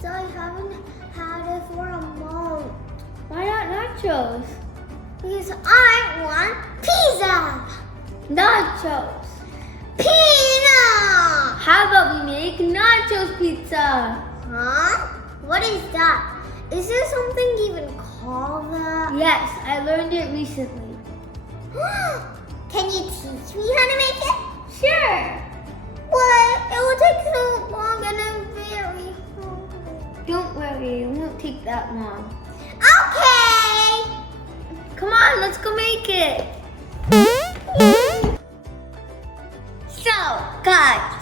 pizza. I haven't had it for a month. Why not nachos? Because I want pizza. Nachos. Pizza. How about we make nachos pizza? Huh? What is that? Is there something even called that? Yes, I learned it recently. Can you teach me how to make it? Sure. What? It will take so long and I'm very hungry. Don't worry, it won't take that long. Okay. Come on, let's go make it. So, guys,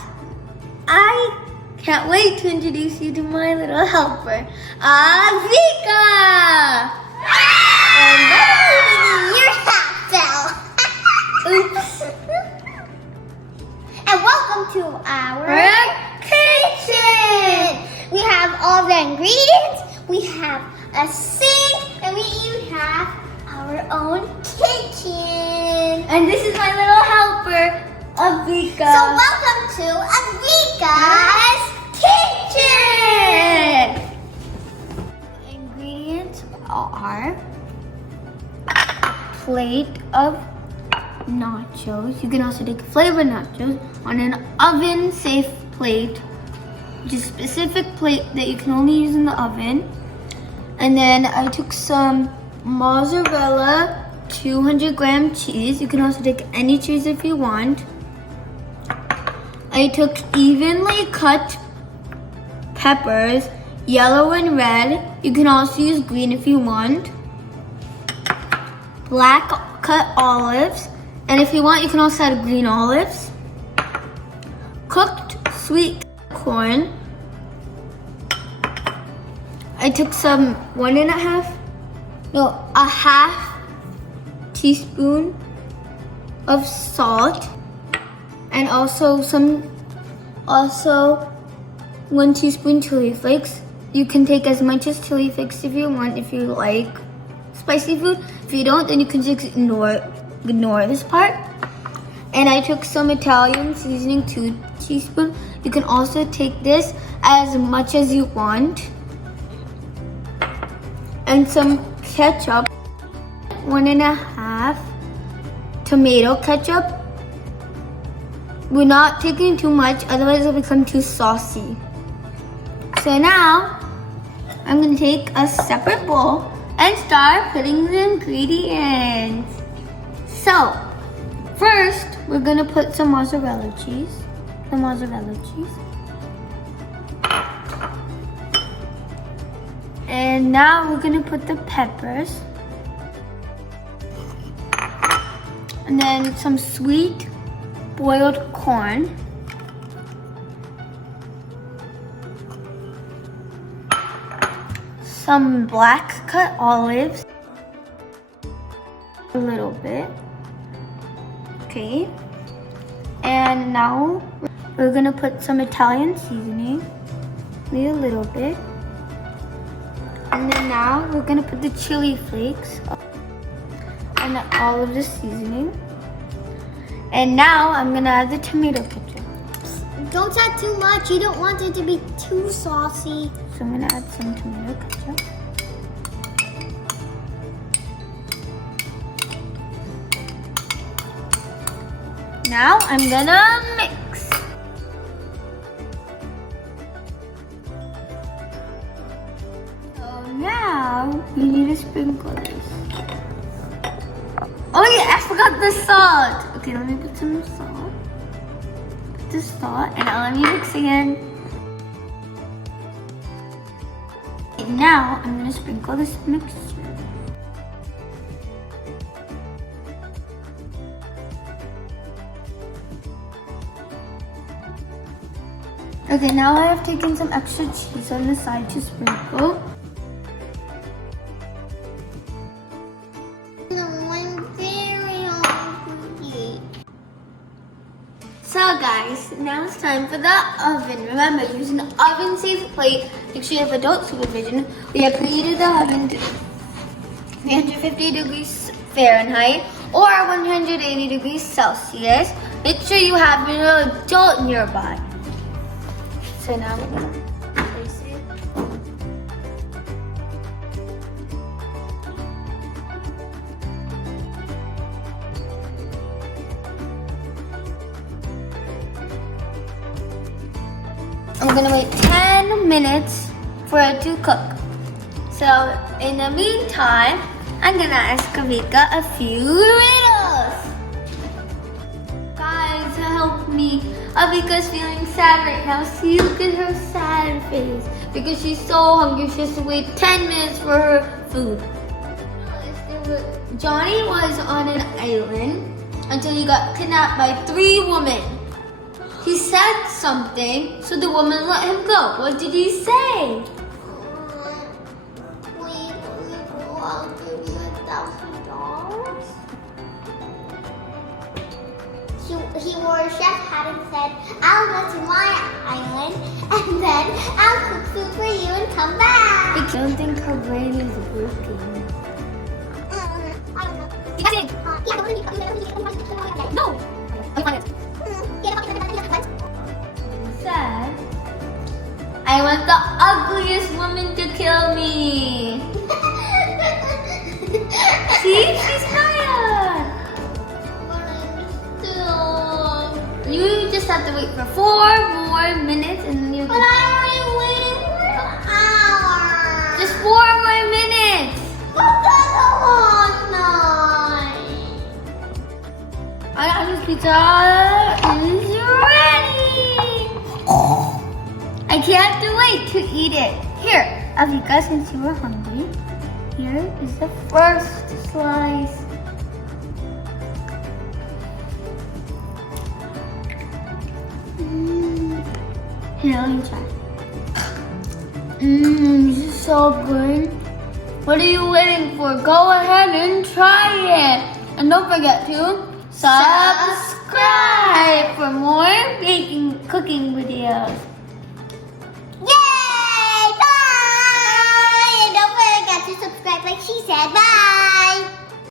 I can't wait to introduce you to my little helper, Avika. And then your hat fell. Oops. And welcome to our Kitchen. We have all the ingredients, we have a sink, and we even have our own kitchen. And this is my little helper, Avika. So welcome to Advika's Kitchen. Ingredients are a plate of nachos. You can also take flavored nachos on an oven-safe plate, which is a specific plate that you can only use in the oven. And then I took some mozzarella, 200-gram cheese. You can also take any cheese if you want. I took evenly cut peppers, yellow and red. You can also use green if you want. Black cut olives. And if you want, you can also add green olives. Cooked sweet corn. I took some a half teaspoon of salt. And also 1 teaspoon chili flakes. You can take as much as chili flakes if you want, if you like spicy food. If you don't, then you can just ignore this part. And I took some Italian seasoning, 2 teaspoons. You can also take this as much as you want. And some ketchup, 1.5 tomato ketchup. We're not taking too much, otherwise it'll become too saucy. So now, I'm gonna take a separate bowl and start putting the ingredients. So, first, we're gonna put some mozzarella cheese. And now we're gonna put the peppers. And then some sweet boiled corn. Some black cut olives. A little bit. Okay. And now we're gonna put some Italian seasoning. Maybe a little bit. And then now we're gonna put the chili flakes and all of the seasoning. And now I'm gonna add the tomato ketchup. Don't add too much. You don't want it to be too saucy. So I'm gonna add some tomato ketchup. Now I'm gonna mix. So now you need to sprinkle this. Oh yeah, I forgot the salt. Okay, let me put some salt. Put the salt and now let me mix again. And now I'm gonna sprinkle this mixture. Okay, now I have taken some extra cheese on the side to sprinkle. I'm very hungry. So guys, now it's time for the oven. Remember, use an oven-safe plate. Make sure you have adult supervision. We have preheated the oven to 350 degrees Fahrenheit or 180 degrees Celsius. Make sure you have an adult nearby. So now we're gonna place it I'm gonna wait 10 minutes for it to cook. So in the meantime, I'm gonna ask Avika a few riddles. Guys, help me. Avika's feeling sad right now. See, look at her sad face. Because she's so hungry, she has to wait 10 minutes for her food. Johnny was on an island until he got kidnapped by 3 women. He said something, so the woman let him go. What did he say? I'll give you $1,000. He wore a chef hat and said, I'll go to my island and then I'll cook food for you and come back. I don't think her brain is working. I don't know. No! Said, I want the ugliest woman to kill me. See, she's mad. You just have to wait for 4 more minutes and then you But I already waited for an hour. just 4 more minutes. But that's a long night. Our pizza is ready. I can't wait to eat it. Here, Avika, since you were hungry, here is the first slice. Here, let me try. This is so good. What are you waiting for? Go ahead and try it. And don't forget to subscribe for more cooking videos. Yay! Bye! And don't forget to subscribe like she said. Bye!